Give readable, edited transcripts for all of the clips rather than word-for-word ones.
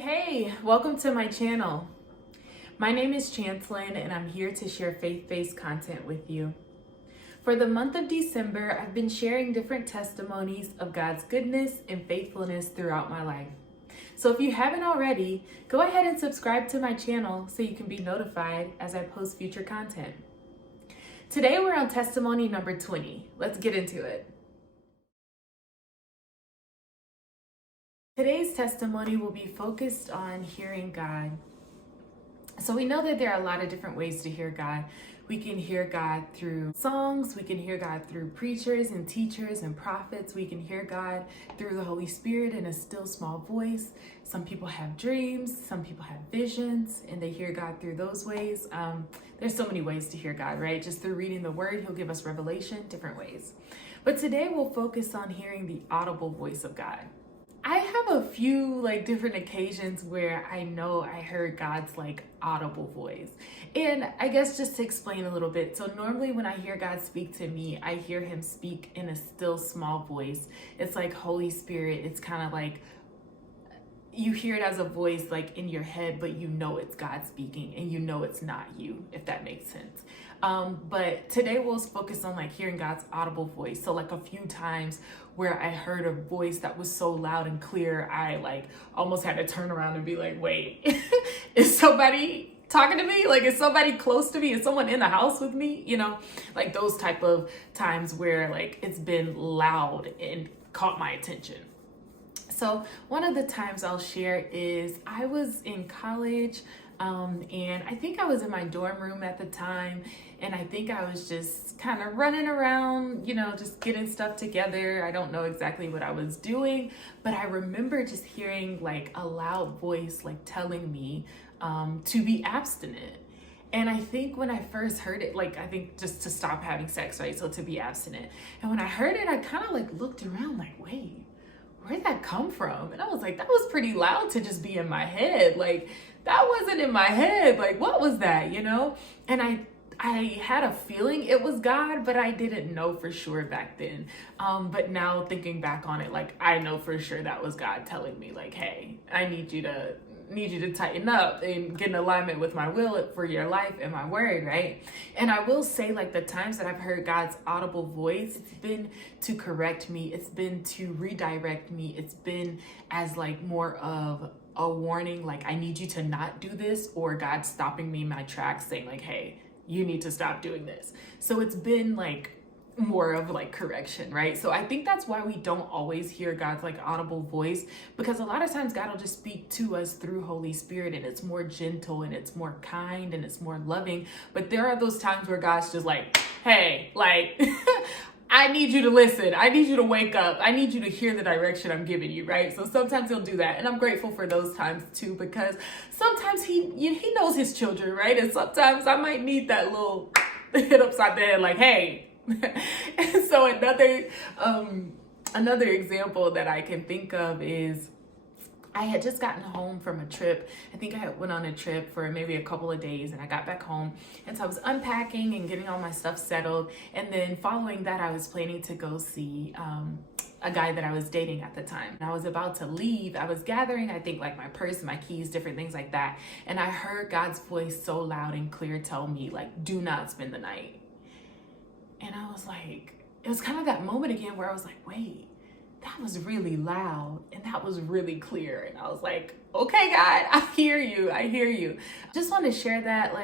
Hey, welcome to my channel. My name is Chancelyn and I'm here to share faith-based content with you. For the month of December, I've been sharing different testimonies of God's goodness and faithfulness throughout my life. So if you haven't already, go ahead and subscribe to my channel so you can be notified as I post future content. Today we're on testimony number 20. Let's get into it. Today's testimony will be focused on hearing God. So we know that there are a lot of different ways to hear God. We can hear God through songs. We can hear God through preachers and teachers and prophets. We can hear God through the Holy Spirit in a still small voice. Some people have dreams. Some people have visions and they hear God through those ways. There's so many ways to hear God, right? Just through reading the word, he'll give us revelation, different ways. But today we'll focus on hearing the audible voice of God. I have a few different occasions where I know I heard God's audible voice. And I guess just to explain a little bit. So normally when I hear God speak to me, I hear him speak in a still small voice. It's like Holy Spirit. It's kind of like you hear it as a voice in your head, but you know it's God speaking and you know it's not you, if that makes sense. But today we'll focus on hearing God's audible voice. So a few times where I heard a voice that was so loud and clear, I almost had to turn around and be like, wait, is somebody talking to me? Is somebody close to me? Is someone in the house with me? Those type of times where it's been loud and caught my attention. So one of the times I'll share is I was in college and I think I was in my dorm room at the time, and I think I was just kind of running around, just getting stuff together. I don't know exactly what I was doing, but I remember just hearing a loud voice telling me to be abstinent. And I think when I first heard it, I think just to stop having sex, right? So to be abstinent. And when I heard it, I kind of looked around wait, where'd that come from? And I was like, that was pretty loud to just be in my head. That wasn't in my head. What was that, And I had a feeling it was God, but I didn't know for sure back then. But now thinking back on it, I know for sure that was God telling me hey, I need you to tighten up and get in alignment with my will for your life and my word, right? And I will say the times that I've heard God's audible voice, it's been to correct me, it's been to redirect me, it's been as more of a warning, I need you to not do this, or God stopping me in my tracks saying hey, you need to stop doing this. So it's been more of correction, right? So I think that's why we don't always hear God's audible voice, because a lot of times God will just speak to us through Holy Spirit, and it's more gentle and it's more kind and it's more loving. But there are those times where God's just hey, I need you to listen. I need you to wake up. I need you to hear the direction I'm giving you, right? So sometimes he'll do that. And I'm grateful for those times too, because sometimes he knows his children, right? And sometimes I might need that little hit upside the head, hey. And so another example that I can think of is I had just gotten home from a trip. I think I had went on a trip for maybe a couple of days, and I got back home. And so I was unpacking and getting all my stuff settled. And then following that, I was planning to go see a guy that I was dating at the time. And I was about to leave. I was gathering, I think, my purse, my keys, different things like that. And I heard God's voice so loud and clear tell me, do not spend the night. And I was it was kind of that moment again where I was wait, that was really loud and that was really clear. And I was okay, God, I hear you. Just want to share that.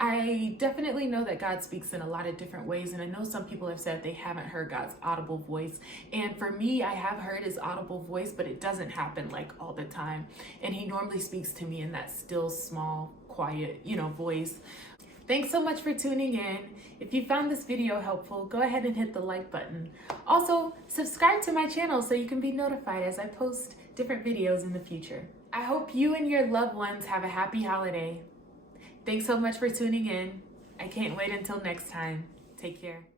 I definitely know that God speaks in a lot of different ways. And I know some people have said they haven't heard God's audible voice. And for me, I have heard his audible voice, but it doesn't happen all the time. And he normally speaks to me in that still, small, quiet, voice. Thanks so much for tuning in. If you found this video helpful, go ahead and hit the like button. Also, subscribe to my channel so you can be notified as I post different videos in the future. I hope you and your loved ones have a happy holiday. Thanks so much for tuning in. I can't wait until next time. Take care.